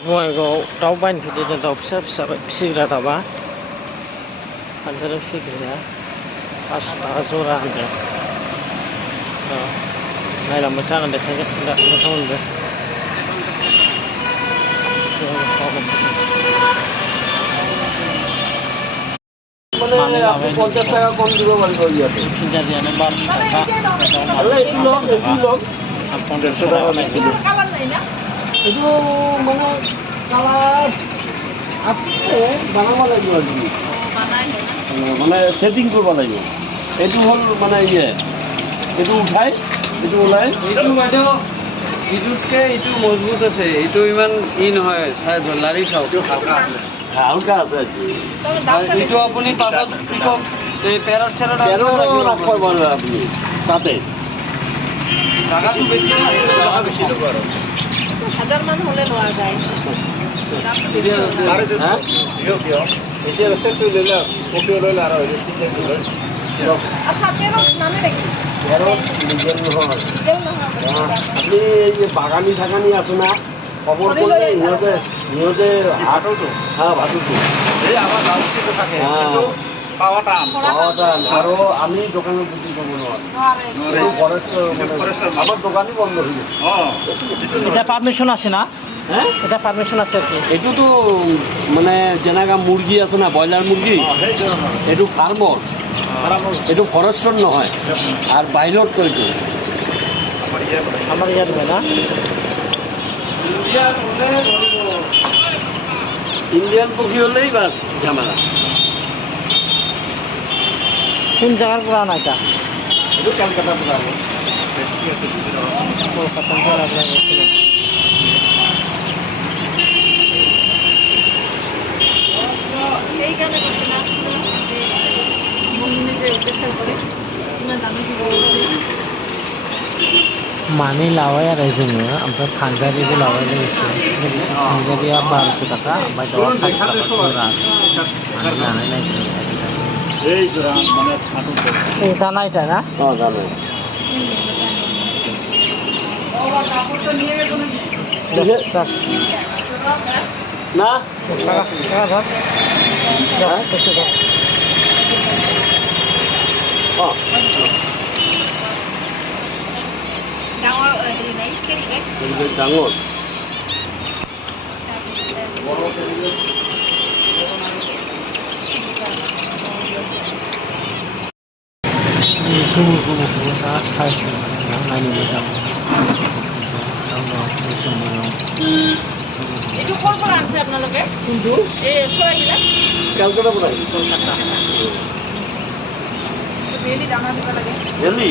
बङाइगावआव दाउ बायनो फैदों जों दाउ फिसा फिसा फिसिग्रा दाउआ फानजाराव फिसिग्राया 500 थाखा जरा होनदों नायलांबाय थागोन देखायगोन दा नोंथांमोनबो মানে আপনি 50 টাকা কম দিব পারবো ইয়াতে ফিঞ্জারিয়ানে 1200 টাকা আরে একটু লোক 150 টাকা নিছিল একটু মানে কালার আছে বানাবো লাগবে আর কি মানে সেটিং করব লাগবে এটু হল মানে ইয়ে এটু উঠাই এটু ওলাই এইটো বাইদেউ ইজুতকে এইটো মজবুত আছে এইটো ইমান ই নহয় চাই লাৰি চাওক হালকা আছে আৰ কি এইটো আপুনি পাছত পিকক এই পেৰট চেৰট রাখতে পারবে আপনি তাতে জাগাটো বেছি না এইটো জাগা বেছি ল'ব আৰু 1000 মান হলে লোৱা যায় হ্যাঁ এতিয়া আছে তুই লইলা ওকে লইলা আৰু আচ্ছা পেরট নামে নাকি পেরট লিগেল নহয় আপনি এই যে বাগানি থাকানি আছে না খবর করলে ইহঁতে হাটতো হ্যাঁ ভাতুটো এই আমাৰ গাঁৱত থাকে কিন্তু পাওয়া টান আৰু আমি দোকানত বিক্রি করবো না আমার দোকানই বন্ধ হয়ে গেছে এটা পারমিশন আছে না হ্যাঁ এটা পারমিশন আছে আর কি এইটো তো মানে যেনেকা মুরগি আছে না ব্রয়লার মুরগি এইটো ফার্মর এইটো ফরেষ্টর নহয় আর বাহিৰত কৰিছো আমার ইয়াত হয় না ইন্ডিয়ান পক্ষী হলেই বাস ঝামেলা কোন জায়গার পুরা না এটা এইটো কলকাতা পৰা কলকাতা পৰা আপনার এইখানে বসে না মন্দিরে যে অত্যাচার করে ইমান দামি কি বলছে मानै लाबाय आरो जोङो ओमफ्राय फानजारिबो लाबाय लोगोसे फानजारिया 1200 टाका ओमफ्राय दाउआ 5 टाका जरा मानै लानाय नायदों এই জোড়া মানে ছাটু এই দানা এটা না হ্যাঁ জানো কাপড়টা নিয়ে গেছো নাকি না ডাঙৰ হেৰি নাই কেৰি বেগ ডাঙৰ गोमो साइज नायनो मोजां এইটো ক'ৰ পৰা আনিছে আপোনালোকে কিন্তু এই চৰাইবিলাক কলকাতা পৰা কলকাতা ডেইলি দানা দিব লাগে দিল্লি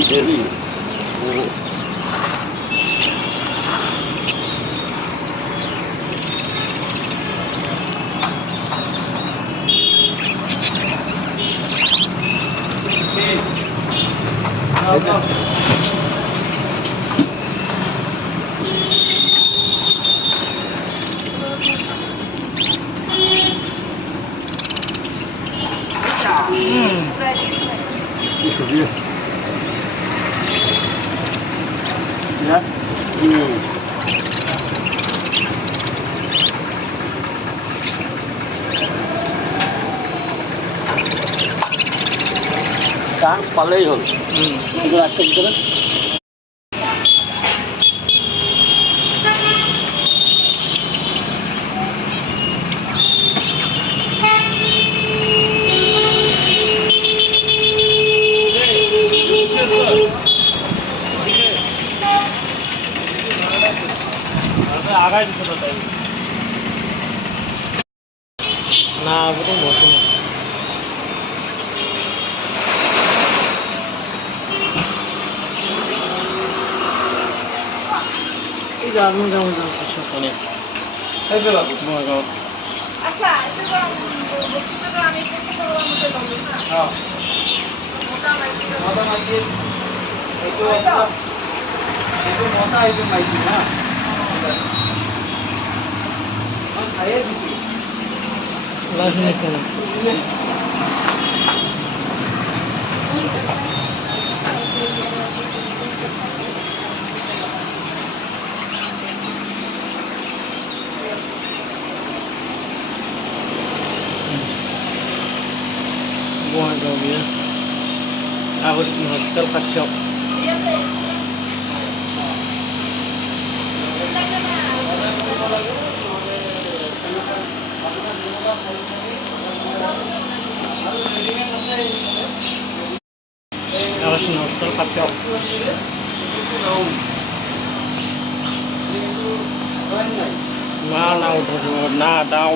Ya. চান্স পালেই হল রাখতে ভিতরে আগাই দিতে তাই না বুঝে বসে না এই যাবো কিছু করে এই বেলা বড়গাঁও আচ্ছা এটা বস্তুটা আমি চেষ্টা করব মতে লব না হ্যাঁ মোটা মাইকি মাথা মাইকি এইটো মোটা এইটো মাইকি না খাইয়ে দিছি লাইনে কেন बङाइगाव बियो आगस्टिन हस्पिटाल खाथियाव आगस्टिन हस्पिटाल खाथियाव मा नांगौ ना दाउ